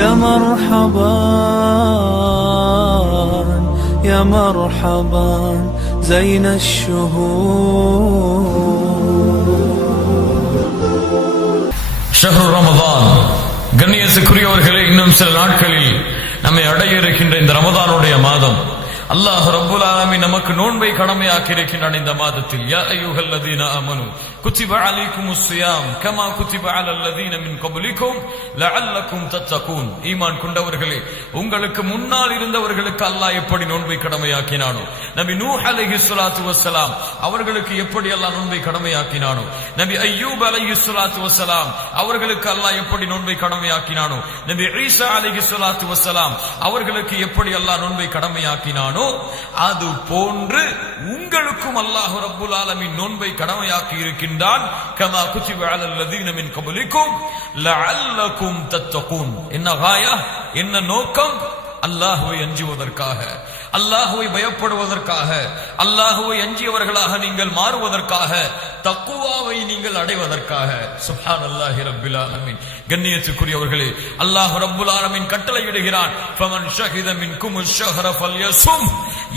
يا مرحبا يا مرحبا زين الشهور. شهر رمضان. கண்ணியத்துக்குரியவர்களே, இன்னும் சில நாட்களில் நம்மை அடைய இருக்கின்ற இந்த ரமதானுடைய மாதம் அல்லாஹ் ரப்புல் ஆலமீன் நமக்கு நோன்பை கடமையாக்கி இருக்கின்றான். இந்த மாதத்தில் யா அய்யுஹல்லதீன ஆமனு குத்திப அலைக்குமுஸ் ஸியாம் கமா குத்திப அலல்லதீன மின் கப்லிக்கும் லஅல்லக்கும் தத்தகூன். ஈமான் கொண்டவர்களே, உங்களுக்கு முன்னால் இருந்தவர்களுக்கு அல்லாஹ் எப்படி நோன்பை கடமையாக்கினானோ, நபி நூஹ் அலைஹிஸ்ஸலாத்து வஸ்ஸலாம் அவர்களுக்கு எப்படி அல்லாஹ் நோன்பை கடமையாக்கினானோ, நபி அய்யூப் அலைஹிஸ்ஸலாத்து வஸ்ஸலாம் அவர்களுக்கு அல்லாஹ் எப்படி நோன்பை கடமையாக்கினானோ, நபி ஈசா அலைஹிஸ்ஸலாத்து வஸ்ஸலாம் அவர்களுக்கு எப்படி அல்லாஹ் நோன்பை கடமையாக்கினானோ, அது போன்று உங்களுக்கும் அல்லாஹ் ரப்புல் ஆலமீன் நோன்பை கடமையாக்கி இருக்கின்றான். கமா குத்திப அலல்லதீன மின் கப்லிக்கும் லஅல்லக்கும் தத்தகூன். என்ன காயா, என்ன நோக்கம்? அல்லாஹ்வை அஞ்சுவதற்காக, அல்லாஹ்வை பயப்படுவதற்காக, அல்லாஹ்வை அஞ்சியவர்களாக நீங்கள் மாறுவதற்காக, தக்வாவை நீங்கள் அடைவதற்காக. சுப்ஹானல்லாஹி ரப்பில் ஆலமீன். கண்ணியத்துக்குரியவர்களே, அல்லாஹ் ரப்புல் ஆலமீன் கட்டளையிடுகிறான், ஃபமன் ஷஹித மின்கும் அஷ்-ஷஹர ஃபல்யஸும்.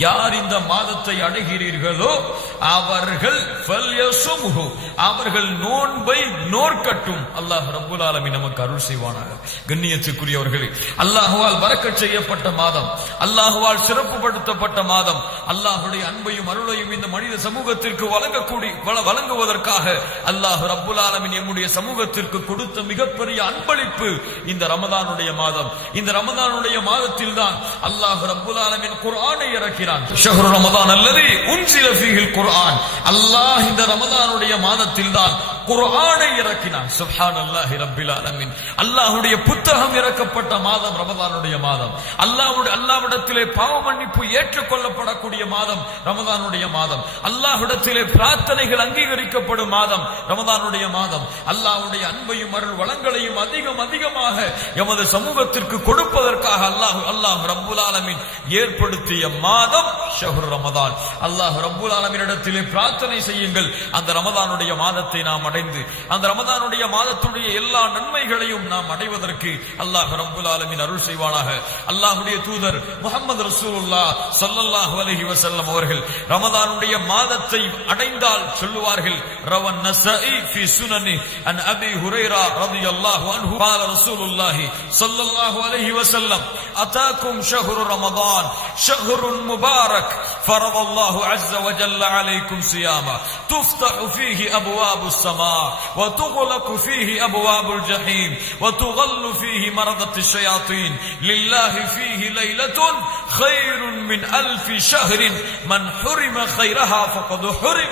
யார் இந்த மாதத்தை அடைகிறீர்களோ அவர்கள் ஃபல்யஸும்ஹு, அவர்கள் நோன்பை நோற்கட்டும். அல்லாஹ் ரப்புல் ஆலமீன் நமக்கு அருள் செய்வானாக. கண்ணியத்துக்குரியவர்களே, அல்லாஹ்வால் பரக்கத் செய்யப்பட்ட மாதம், அல்லாஹ்வால் சிறப்புப்படுத்தப்பட்ட மாதம், அல்லாஹ்வுடைய அன்பையும் அருளையும் இந்த மனித சமூகத்திற்கு வழங்குவதற்காக அல்லாஹ் ரப்புல் ஆலமீன் நம்முடைய சமூகத்திற்கு கொடுத்த மிகப்பெரிய அன்பளிப்பு இந்த ரமதானுடைய மாதம். இந்த ரமதானுடைய மாதத்தில் தான் அல்லாஹ் ரப்புல் ஆலமீன் குர்ஆனை இறக்கினான். ஷஹ்ரு ரமதான் அல்லதி உன்சில ஃபீஹில் குர்ஆன். அல்லாஹ் இந்த ரமதானுடைய மாதத்தில் தான் குர்ஆனை இறக்கினான். சுப்ஹானல்லாஹி ரப்பில் ஆலமீன். அல்லாஹ்வுடைய புத்தகம் இறக்கப்பட்ட மாதம் ரமதானுடைய மாதம். அல்லாஹ்விடத்திலே பாவ மன்னிப்பு ஏற்றுக்கொள்ளப்படக்கூடிய மாதம் ரமதானுடைய மாதம். அல்லாஹ்விடத்திலே பிரார்த்தனைகள் அங்கீகரிக்கப்படும் மாதம் ரமதானுடைய மாதம். அல்லாஹ்வுடைய அன்பையும் அருள் வளங்களையும் அதிகமாக எமது சமூகத்திற்கு கொடுப்பதற்காக அல்லாஹ் ரப்புல் ஆலமீன் ஏற்படுத்திய மாதம் ஷஹ்ரு ரமதான். அல்லாஹ் ரப்புல் ஆலமீனிடத்திலே பிரார்த்தனை செய்யுங்கள், அந்த ரமதானுடைய மாதத்தை நாம் அடைந்து அந்த ரமதானுடைய மாதத்துடைய எல்லா நன்மைகளையும் நாம் அடைவதற்கு அல்லாஹ் ரப்புல் ஆலமீன் அருள் செய்வானாக. அல்லாஹ்வுடைய தூதர் முஹம்மது ரசூலுல்லாஹ் ஸல்லல்லாஹு அலைஹி வஸல்லம் அவர்கள் ரமதானுடைய மாதத்தை அடைந்தால் சொல்லுவார்கள், ரவன் நஸாஇ ஃபீ சுனனி அன் அபி ஹுரைரா ரலியல்லாஹு அன்ஹு قال رسول الله صلى الله عليه وسلم أتاكم شهر رمضان شهر مبارك فرض الله عز وجل عليكم صياما تفتح فيه أبواب السماء وتغلق فيه أبواب الجحيم وتغل فيه مرضة الشياطين لله فيه ليلة خير من 1000 شهر من حرم خيرها فقد حرم.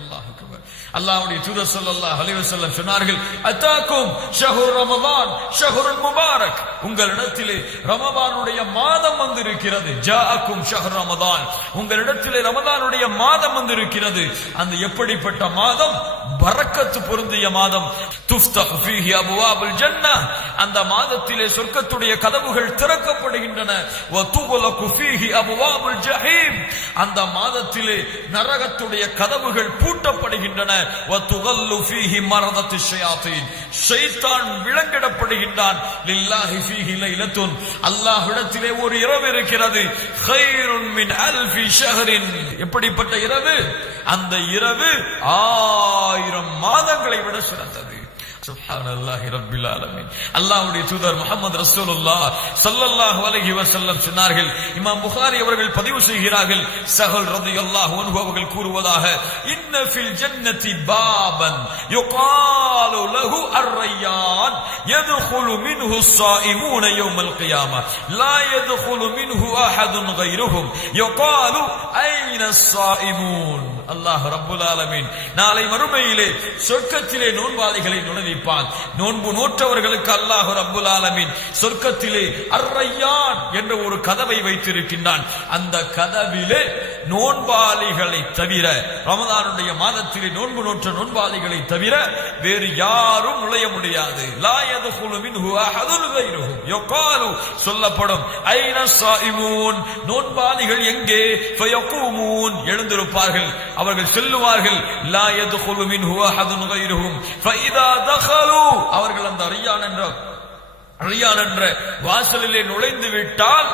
الله أكبر. அல்லாஹ்வுடைய தூதர் ஸல்லல்லாஹு அலைஹி வஸல்லம் சொன்னார்கள், அதாக்கும் ஷஹ்ரு ரமதான் ஷஹ்ருன் முபாரக். உங்களிடத்திலே ரமதானுடைய மாதம் வந்திருக்கிறது. ஜாஅக்கும் ஷஹ்ரு ரமதான், உங்களிடத்திலே ரமதானுடைய மாதம் வந்திருக்கிறது. அந்த எப்படிப்பட்ட மாதம்? பரக்கத்து பொருந்திய மாதம். துஃப்தஹு ஃபீஹி அபுவாபுல் ஜன்னah, அந்த மாதத்திலே சொர்க்கத்துடைய கதவுகள் திறக்கப்படுகின்றன. வ துக்லகு ஃபீஹி அபுவாபுல் ஜஹீம், அந்த மாதத்திலே நரகத்துடைய கதவுகள் பூட்டப்படுகின்றன. வ துகல்லு ஃபீஹி மரதத்து ஷயாத்தீன், ஷைத்தான் விலங்கிடப்படுகின்றான். லில்லாஹி ஃபீஹி லைலத்துன், அல்லாஹ்விடத்திலே ஒரு இரவு இருக்கிறது. கைருன் மின் 1000 ஷஹரின், எப்படிப்பட்ட இரவு? அந்த இரவு 1000 மாதங்களை விட சிறந்தது. சுப்ஹானல்லாஹி ரப்பில் ஆலமீன். அல்லாஹ்வுடைய தூதர் முஹம்மது ரசூலுல்லாஹ் ஸல்லல்லாஹு அலைஹி வஸல்லம் சொன்னார்கள், இமாம் புகாரி அவர்கள் பதிவு செய்கிறார்கள், ஸஹல் ரலியல்லாஹு அன்ஹு அவர்கள் கூறுவதாக, இன்ன ஃபில் ஜன்னதி பாபன் யுகாலு லஹு அர்-ரையான் யதுகுலு மின்ஹு ஸாயிமூன யௌமல் கியாமah லா யதுகுலு மின்ஹு அஹதுன் கைருஹும் யுகாலு ஐன ஸாயிமூன். அல்லாஹ் ரப்புல் ஆலமீன் நாளை மறுமையிலே சொர்க்கத்திலே நோன்பாளிகளை நுழைவிப்பான். நோன்பு நோற்றவர்களுக்கு அல்லாஹ் ரப்புல் ஆலமீன் சொர்க்கத்திலே அர்-ரையான் என்ற ஒரு கதவை வைத்திருக்கின்றான். அந்த கதவிலே நோன்பாளிகளை தவிர, ரமதானுடைய மாதத்திலே நோன்பு நோற்ற நோன்பாளிகளை தவிர வேறு யாரும் நுழைய முடியாது. லா யதுகுலு மின்ஹு அஹதுன் கைருஹும் யுகாலு, சொல்லப்படும், ஐன ஸாயிமூன், நோன்பாளிகள் எங்கே? ஃபயகூமூன், எழுந்திருப்பார்கள். அவர்கள் சொல்லுவார்கள், லா யதுகுலு மின்ஹு அஹதுன் கைருஹும் ஃபஇதா தகலு, அவர்கள் அந்த ரையான் என்ற ரியான் என்ற வாசலிலே நுழைந்து விட்டால்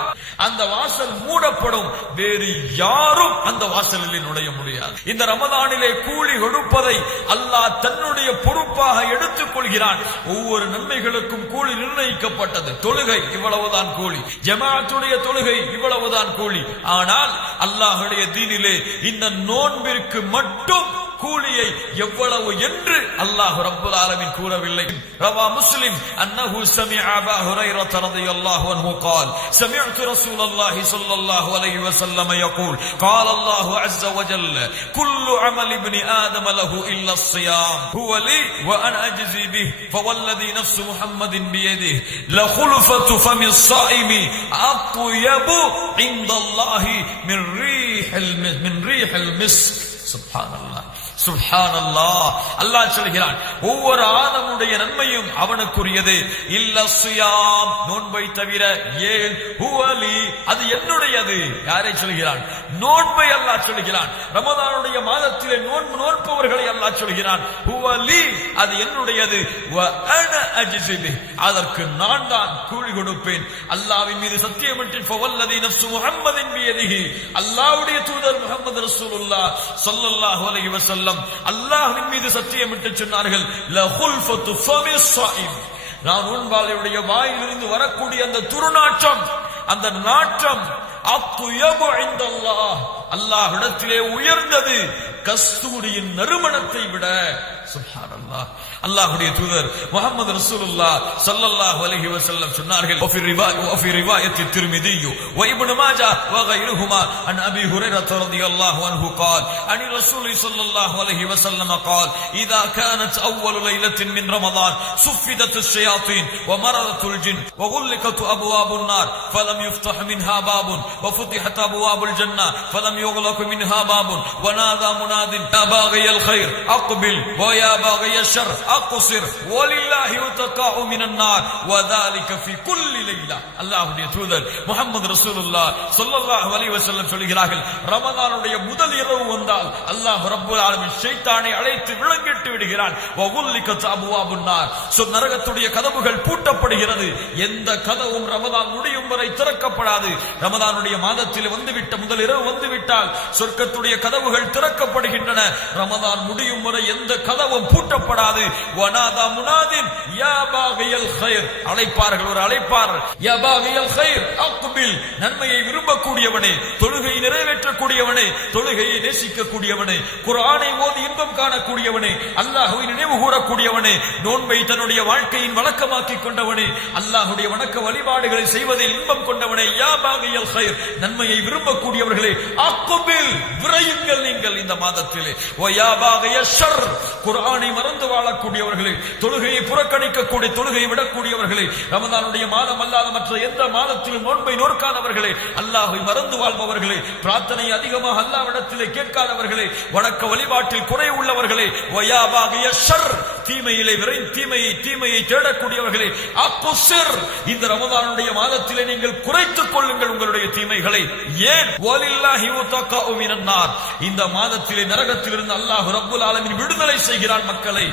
அந்த வாசல் மூடப்படும். வேறு யாரும் அந்த வாசலிலே நுழைய முடியாது. இந்த ரமதானிலே கூலி கொடுப்பதை அல்லாஹ் தன்னுடைய பொறுப்பாக எடுத்துக் கொள்கிறான். ஒவ்வொரு நன்மைகளுக்கும் கூலி நிர்ணயிக்கப்பட்டது. தொழுகை இவ்வளவுதான் கூலி, ஜமாஅத்துடைய தொழுகை இவ்வளவுதான் கூலி. ஆனால் அல்லாஹ்வுடைய தீனிலே இந்த நோன்பிற்கு மட்டும் கூலியை எவ்வளவு என்று அல்லாஹ் ரப்பல் ஆலமீன் கூறவில்லை. ரவா முஸ்லிம் அன்னஹு சமிஅ அபா ஹுரைரா ரலியல்லாஹு அன்ஹு قال سمعت رسول الله صلى الله عليه وسلم يقول قال الله عز وجل كل عمل ابن آدم له إلا الصيام هو لي وأنا أجزي به فوالذي نفس محمد بيده لخلفة فم الصائم أطيب عند الله من ريح المسك. சுப்ஹானல்லாஹ் சுப்ஹானல்லாஹ். அல்லாஹ் சொல்கிறான், ஒவ்வொரு ஆதமுடைய நன்மையும் அவனுக்குரியது. இல்ல ஸியாம், நோன்பை தவிர. ஏன்? ஹுவலி, அது என்னுடையது. யாரை சொல்கிறான்? நோன்பை அல்லாஹ் சொல்கிறான். ரமதானுடைய மாதத்திலே நோன்பு நோற்பவர்களை அல்லாஹ் சொல்கிறான். ஹுவலி, அது என்னுடையது. வ அன அஜ்ஸி பிஹ், அதற்கு நான் தான் கூலி கொடுப்பேன். அல்லாஹ்வின் மீது சத்தியமிட்டு ஃபவல்லதி நஃப்சு முஹம்மதின் பியதிஹி, அல்லாஹ்வுடைய தூதர் முஹம்மது ரசூலுல்லாஹ் ஸல்லல்லாஹு அலைஹி வஸல்லம் அல்லாஹ்வின் மீது சத்தியமிட்டு சொன்னார்கள், லஹுல்ஃபத்து ஃபமிஸ் ஸாயிம், நான் நோன்பாளியுடைய வாயிலிருந்து வரக்கூடிய அந்த துர்நாற்றம், அந்த நாற்றம் அத்யபு இன்தல்லாஹ், அல்லாஹ்விடத்திலே உயர்ந்தது கஸ்தூரியின் நறுமணத்தை விட. சுப்ஹானல்லாஹ். அல்லாஹ்வுடைய தூதர் முஹம்மது ரசூலுல்லாஹ் ஸல்லல்லாஹு அலைஹி வஸல்லம் சொன்னார்கள், وفي رواية الترمذي وابن ماجه وغيرهما عن ابي هريرة رضي الله عنه قال عن الرسول صلى الله عليه وسلم قال اذا كانت اول ليلة من رمضان صفدت الشياطين ومرضت الجن وغلقت ابواب النار فلم يفتح منها باب وفتحت ابواب الجنة فلم يغلق منها باب ونادى مناد يا باغي الخير اقبل ويا باغي الشر اقصر ولله يتقاء من النار وذلك في كل ليلة. அல்லாஹ்வுடைய தூதர் முஹம்மது ரசூலுல்லாஹ் ஸல்லல்லாஹு அலைஹி வஸல்லம் சொல்கிறார்கள், ரமதானுடைய முதல் இரவு வந்தால் அல்லாஹ் ரப்பல் ஆலமீன் ஷைத்தானை அழைத்து விளங்கிட்டு விடுகிறான். வகுல்லிகத் அபுவாபுன் நார், நரகத்துடைய கதவுகள் பூட்டப்படுகிறது. எந்த கதவும் ரமதான் முடியும் வரை திறக்கப்படாது. ரமதானுடைய மாதத்தில் வந்துவிட்ட முதல் இரவு வந்துவிட்டால் சொர்க்கத்துடைய கதவுகள் திறக்கப்படுகின்றன. ரமதான் முடியும் வரை எந்த கதவும் பூட்டப்படாது. வனாதா முனாதின் யா பாகியல் கைர், அழைப்பார்கள், ஒரு அழைப்பார், யா பாகியல் கைர் அக்பில், நன்மையை விரும்பக்கூடியவனே, தொழுகையை நிறைவேற்றக்கூடியவனே, தொழுகையை நேசிக்கக்கூடியவனே, குர்ஆனை ஓதி இன்பம் காணக்கூடியவனே, அல்லாஹ்வை நினைவு கூறக்கூடியவனே, நோன்பை தன்னுடைய வாழ்க்கையின் வழக்கமாக்கிக் கொண்டவனே, அல்லாஹ்வுடைய வணக்க வழிபாடுகளை செய்வதில் இன்பம் கொண்டவனே, யா பாகியல் கைர், நன்மையை விரும்பக்கூடியவர்களே, அக்பில், விரையுங்கள் நீங்கள் இந்த மாதத்திலே. வ யா பாகியல் ஷர், குர்ஆனை மறந்து வாழக்கூடியவர்களே, தொழுகையை புறக்கணிக்கக்கூடிய, தொழுகையை விடக்கூடியவர்களே, ரமதானுடைய மாதம் அல்லாத மற்ற எந்த மாதத்திலும் நோன்பை நோக்காதவர்களே, அல்லாஹ்வை மறந்து வாழ்பவர்களே, பிரார்த்தனை அதிகமாக அல்லாஹ்விடத்திலே கேட்காதவர்களே, வணக்க வழிபாட்டில் குறை உள்ளவர்களே, வயா பாகிய ஷர், தீமையிலே தீமையை தேடக்கூடியவர்களே, அக்ஸிர், இந்த ரமதானுடைய மாதத்திலே நீங்கள் குறைத்துக் கொள்ளுங்கள் உங்களுடைய தீமைகளை. ஏன்? வலில்லாஹி யுதகாஉ மினன் நார், இந்த மாதத்திலே நரகத்திலிருந்து அல்லாஹ் ரப்பல் ஆலமீன் விடுதலை செய்கிறான் மக்களை.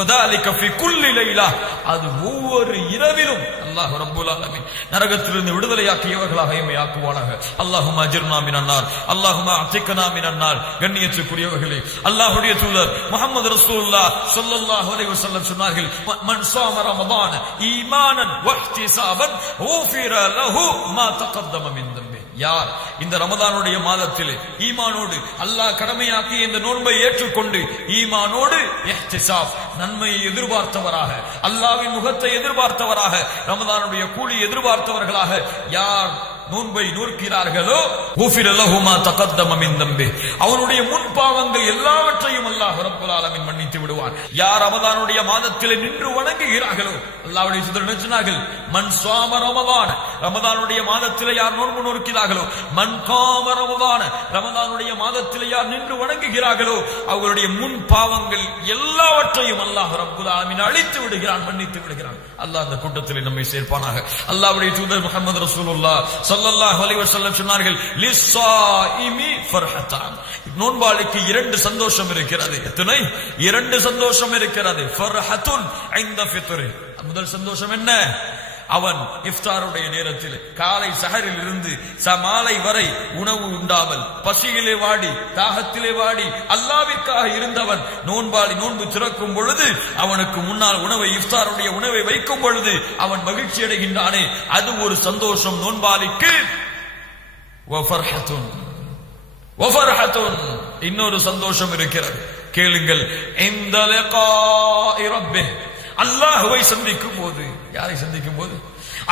வதாலிக ஃபி குல்லி லைலா, அது ஒவ்வொரு இரவிலும் அல்லாஹ் ரப்பல் ஆலமீன் நரகத்திலிருந்து விடுதலையாக்கியவர்களாக எம்மை ஆக்குவானாக. அல்லாஹும்ம அஜிர்னா மினன் நார், அல்லாஹும்ம அத்திக்னா மினன் நார். கண்ணியத்துக்குரியவர்களே, அல்லாஹ்வுடைய தூதர் முஹம்மது ரசூலுல்லாஹ் ஸல்லல்லாஹு அலைஹி வஸல்லம் சொன்னார்கள், மன் ஸாம ரமதான் ஈமானன் வஹ்திஸாபன் ஊஃபிர லஹு மா தகத்தம மின் தம்பி, யார் இந்த ரமதானுடைய மாதத்திலே ஈமானோடு அல்லாஹ் கடமையாக்கிய இந்த நோன்பை ஏற்றுக்கொண்டு ஈமானோடு இஹ்திசாப், நன்மையை எதிர்பார்த்தவராக, அல்லாஹ்வின் முகத்தை எதிர்பார்த்தவராக, ரமதானுடைய கூலி எதிர்பார்த்தவர்களாக யார் நோன்பை நோக்கிறார்களோ, ஊஃபிர லஹு மா தகத்தம மின் தம்பி, அவனுடைய முன் பாவங்கள் எல்லாவற்றையும் அல்லாஹ் ரப்பல் ஆலமீன் மன்னித்து விடுவான். யார் ரமதானுடைய மாதத்திலே நின்று வணங்குகிறார்களோ, அல்லாஹ்வுடைய தூதர் சொன்னார்கள், மன் ஸாம ரமதான், ரமதானுடைய மாதத்திலே யார் நோன்பு நோக்கிறார்களோ, மன் காம ரமதான், ரமதானுடைய மாதத்திலே யார் நின்று வணங்குகிறார்களோ, அவர்களுடைய முன் பாவங்கள் எல்லாவற்றையும் அல்லாஹ் ரப்பல் ஆலமீன் அழித்து விடுகிறான், மன்னித்து விடுகிறான். அல்லாஹ் அந்த கூட்டத்திலே நம்மை சேர்ப்பானாக. அல்லாஹ்வுடைய தூதர் முஹம்மது ரசூலுல்லாஹ் ஸல்லல்லாஹு அலைஹி வஸல்லம் சொன்னார்கள், லிஸ்ஸாயிமி ஃபர்ஹதான், நோன்பாளிக்கு இரண்டு சந்தோஷம் இருக்கிறது. எத்தனை? இரண்டு சந்தோஷம் இருக்கிறது. ஃபர்ஹத்துன் இன்த ஃபித்ரி, முதல் சந்தோஷம் என்ன? அவன் இஃப்தாருடைய நேரத்தில் காலை சஹரில் இருந்து மாலை வரை உணவு உண்டாமல் பசியிலே வாடி தாகத்திலே வாடி அல்லாஹ்விற்காக இருந்தவன் நோன்பாளி நோன்பு திறக்கும் பொழுது அவனுக்கு முன்னால் உணவை இஃப்தாருடைய உணவை வைக்கும் பொழுது அவன் மகிழ்ச்சி அடைகின்றானே, அது ஒரு சந்தோஷம் நோன்பாளிக்கு. இன்னொரு சந்தோஷம் இருக்கிறது, கேளுங்கள். அல்லாஹ்வை சந்திக்கும் போது, யாரை சந்திக்கும் போது?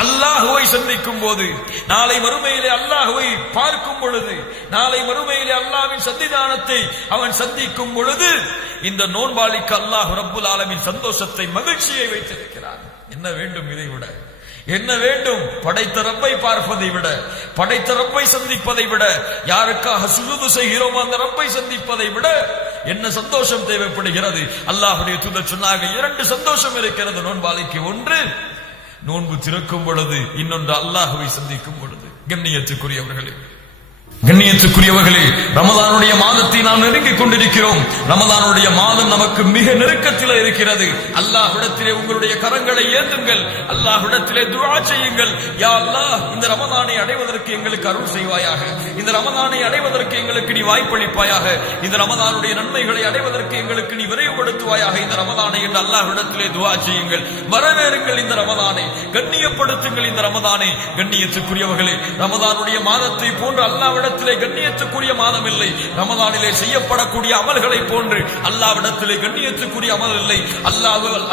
அல்லாஹ்வை சந்திக்கும் போது, நாளை மறுமையிலே அல்லாஹ்வை பார்க்கும் பொழுது, நாளை மறுமையிலே அல்லாஹ்வின் சன்னிதானத்தை அவன் சந்திக்கும் பொழுது, இந்த நோன்பாளிக்கு அல்லாஹ் ரப்புல் ஆலமீன் சந்தோஷத்தை மகிழ்ச்சியை வைத்திருக்கிறான். என்ன வேண்டும் இதை விட? என்ன வேண்டும்? படைத்த ரப்பை பார்ப்பதை விட, படைத்த ரப்பை சந்திப்பதை விட, யாருக்காக சுஜூது செய்கிறோம் அந்த ரப்பை சந்திப்பதை விட என்ன சந்தோஷம் தேவைப்படுகிறது? அல்லாஹ்வுடைய தூதர் சொன்னார்கள், 2 சந்தோஷம் இருக்கிறது நோன்பாளிக்கு. ஒன்று நோன்பு திறக்கும் பொழுது, இன்னொன்று அல்லாஹ்வை சந்திக்கும் பொழுது. கண்ணியத்துக்குரியவர்களே, ரமதானுடைய மாதத்தை நாம் நெருங்கிக் கொண்டிருக்கிறோம். ரமதானுடைய மாதம் நமக்கு மிக நெருக்கத்தில் இருக்கிறது. அல்லாஹ்விடத்திலே உங்களுடைய கரங்களை ஏந்துங்கள், அல்லாஹ்விடத்திலே துஆ செய்யுங்கள். யா அல்லாஹ், இந்த ரமதானை அடைவதற்கு எங்களுக்கு அருள் செய்வாயாக, இந்த ரமதானை அடைவதற்கு எங்களுக்கு நீ வாய்ப்பளிப்பாயாக, இந்த ரமதானுடைய நன்மைகளை அடைவதற்கு எங்களுக்கு நீ விரைவுபடுத்துவாயாக இந்த ரமதானை என்று அல்லாஹ்விடத்திலே துஆ செய்யுங்கள். வரவேறுங்கள் இந்த ரமதானை, கண்ணியப்படுத்துங்கள் இந்த ரமதானை. கண்ணியத்துக்குரியவர்களே, ரமதானுடைய மாதத்தை போன்று அல்லாஹ்விடத்திலே கண்ணியத்துக்குரிய மாதம் இல்லை. ரமதானிலே செய்யப்படக்கூடிய அமல்களை போன்று அல்லாஹ்விடத்திலே கண்ணியத்துக்குரிய அமல் இல்லை.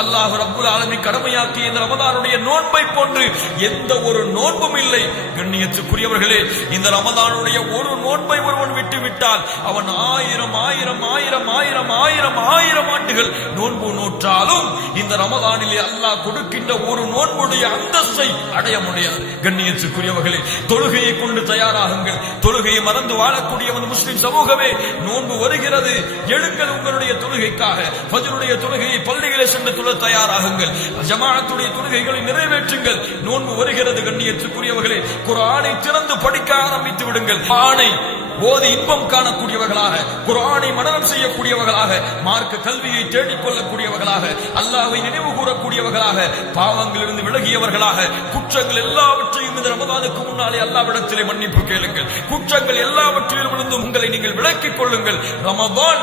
அல்லாஹ் ரப்புல் ஆலமீன் கடமையாக்கிய இந்த ரமதானுடைய நோன்பை போன்று எந்த ஒரு நோன்பும் இல்லை. கண்ணியத்துக்குரியவர்களே, இந்த ரமதானுடைய ஒரு நோன்பை ஒருவன் விட்டுவிட்டால் அவன் 1000 ஆண்டுகள் நோன்பு நோற்றாலும் இந்த ரமதானிலே அல்லாஹ் கொடுக்கின்ற ஒரு நோன்புடைய அந்தஸ்தை அடைய முடியாது. கண்ணியத்துக்குரியவர்களே, தொழுகையை கொண்டு தயாராகுங்கள். தொழுகையை மறந்து வாழக்கூடிய முஸ்லிம் சமூகமே, நோன்பு வருகிறது, எழுங்கள் உங்களுடைய தொழுகைக்காக. ஃபஜ்ருடைய தொழுகையை பள்ளிகளை சென்று தொழ தயாராகுங்கள். ஜமாஅத்துடைய தொழுகைகளை நிறைவேற்றுங்கள். நோன்பு வருகிறது. கண்ணியத்துக்குரியவர்களே, குர்ஆனை திறந்து படிக்க ஆரம்பித்து விடுங்கள். ஆணை ஓதி இன்பம் காணக்கூடியவர்களாக, குர்ஆனை மனனம் செய்யக்கூடியவர்களாக, மார்க்க கல்வியை தேடிக் கொள்ளக்கூடியவர்களாக, அல்லாஹ்வை நினைவு கூறக்கூடியவர்களாக, பாவங்களிலிருந்து விலகியவர்களாக, குற்றங்கள் எல்லாவற்றையும் இந்த ரமதானுக்கு முன்னாலே அல்லாஹ்விடத்திலே மன்னிப்பு கேளுங்கள். குற்றங்கள் எல்லாவற்றிலிருந்தும் உங்களை நீங்கள் விலக்கிக் கொள்ளுங்கள். ரமதான்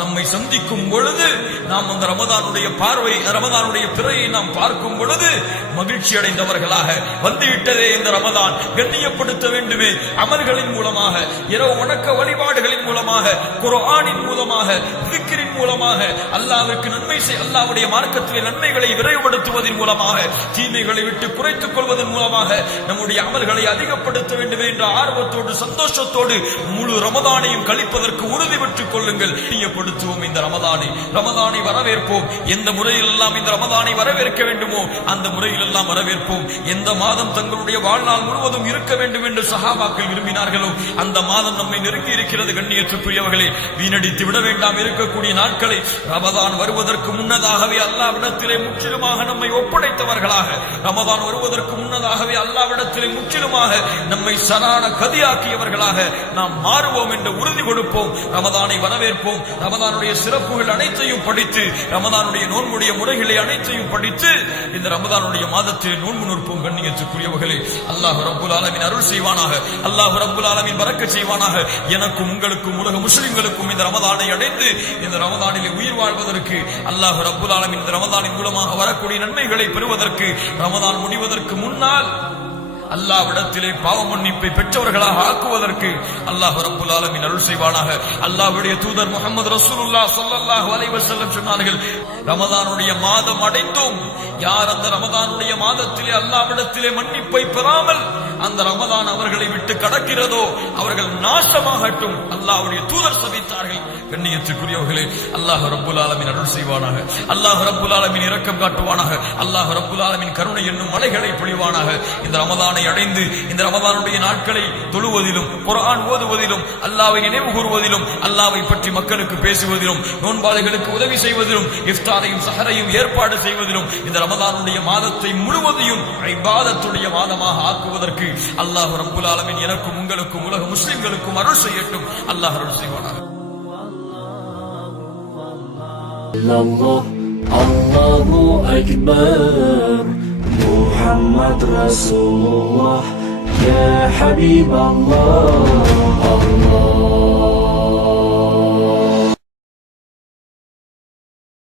நம்மை சந்திக்கும் பொழுது, நாம் அந்த ரமதானுடைய பார்வை, ரமதானுடைய பிறையை நாம் பார்க்கும் பொழுது மகிழ்ச்சி அடைந்தவர்களாக, வந்துவிட்டதே இந்த ரமதான், கண்ணியப்படுத்த வேண்டுமே. அமல்களின் மூலமாக, இரவு வணக்க வழிபாடுகளின் மூலமாக, குர்ஆனின் மூலமாக, திக்ரின் மூலமாக, அல்லாஹ்வுக்கு நன்மை செய், அல்லாஹ்வுடைய மார்க்கத்திலே நன்மைகளை விரைவுபடுத்துவதன் மூலமாக, தீமைகளை விட்டு குறைத்துக் கொள்வதன் மூலமாக நம்முடைய அமல்களை அதிகப்படுத்த வேண்டுமே என்ற ஆர்வத்தோடு, சந்தோஷத்தோடு முழு ரமதானையும் கழிப்பதற்கு உறுதி பெற்றுக் கொள்ளுங்கள். படுத்துவோம் இந்த ரமதானை வரவேற்போம். எந்த முறையில் எல்லாம் இந்த ரமதானை வரவேற்க வேண்டுமோ அந்த முறையில் எல்லாம் வரவேற்போம். எந்த மாதம் தங்களுடைய வாழ்நாள் முழுவதும் இருக்க வேண்டும் என்று சஹாபாக்கள் விரும்பினார்களோ அந்த மாதம் நம்மை நெருங்கி இருக்கிறது. கண்ணியத்துக்குரியவர்களே, வீணடித்து விட வேண்டாம் இருக்கக்கூடிய நாட்களை. ரமதான் வருவதற்கு முன்னதாகவே அல்லாஹ்விடத்திலே முற்றிலுமாக நம்மை ஒப்படைத்தவர்களாக, ரமதான் வருவதற்கு முன்னதாகவே அல்லாஹ்விடத்திலே முற்றிலுமாக நம்மை சரான கதியாக்கியவர்களாக நாம் மாறுவோம் என்ற உறுதி கொடுப்போம். ரமதானை வரவேற்போம். ரமதானுடைய சிறப்புகள் அனைத்தையும் படித்து, ரமதானுடைய நோன்புடைய முறைகளை அனைத்தையும் படித்து இந்த ரமதானுடைய மாதத்தில் நோன்பு நோற்போம். கண்ணியத்துக்குரியவர்களே, அல்லாஹ் ரப்புல் ஆலமீன் அருள் செய்வானாக, அல்லாஹ் ரப்புல் ஆலமீன் பரக்கத் செய்வானாக. எனக்கும் உங்களுக்கும் உலக முஸ்லிம்களுக்கும் இந்த ரமதானை அடைந்து இந்த ரமதானிலே உயிர் வாழ்வதற்கு, அல்லாஹ் ரப்புல் ஆலமீன் இந்த ரமதானின் மூலமாக வரக்கூடிய நன்மைகளை பெறுவதற்கு, ரமதான் முடிவதற்கு முன்னால் அல்லாஹ்விடத்திலே பாவ மன்னிப்பை பெற்றவர்களாக ஆக்குவதற்கு அல்லாஹ் ரப்புல் ஆலமீன் அருள் செய்வானாக. அல்லாஹ்வுடைய தூதர் முஹம்மது ரசூலுல்லாஹ் ஸல்லல்லாஹு அலைஹி வஸல்லம் சொன்னார்கள், ரமதானுடைய மாதம் அடைந்தும் யார் அந்த ரமதானுடைய மாதத்திலே அல்லாஹ்விடத்திலே மன்னிப்பை பெறாமல் அந்த ரமதான் அவர்களை விட்டு கடக்கிறதோ அவர்கள் நாசமாகட்டும். அல்லாஹ்வுடைய தூதர் சபித்தார்கள். கண்ணியத்துக்குரியவர்களே, அல்லாஹ் ரப்புல் ஆலமீன் அருள் செய்வானாக, அல்லாஹ் ரப்புல் ஆலமீன் இரக்கம் காட்டுவானாக, அல்லாஹ் ரப்புல் ஆலமீன் கருணை என்னும் மலைகளை பொழிவானாக. இந்த ரமதானை அடைந்து இந்த ரமதானுடைய நாட்களை தொழுவதிலும், குர்ஆன் ஓதுவதிலும், அல்லாஹ்வை நினைவு கூறுவதிலும், அல்லாஹ்வை பற்றி மக்களுக்கு பேசுவதிலும், நோன்பாளிகளுக்கு உதவி செய்வதிலும், இஃப்தாரையும் சஹரையும் ஏற்பாடு செய்வதிலும், இந்த ரமதானுடைய மாதத்தை முழுவதையும் இபாதத்துடைய மாதமாக ஆக்குவதற்கு அல்லாஹ் ரப்புல் ஆலமீன் எனக்கும் உங்களுக்கும் உலக முஸ்லிம்களுக்கும் அருள் செய்யட்டும். அல்லாஹ் அருள் செய்வானாக. அல்லாஹு அக்பர். محمد رسول الله يا حبيب الله.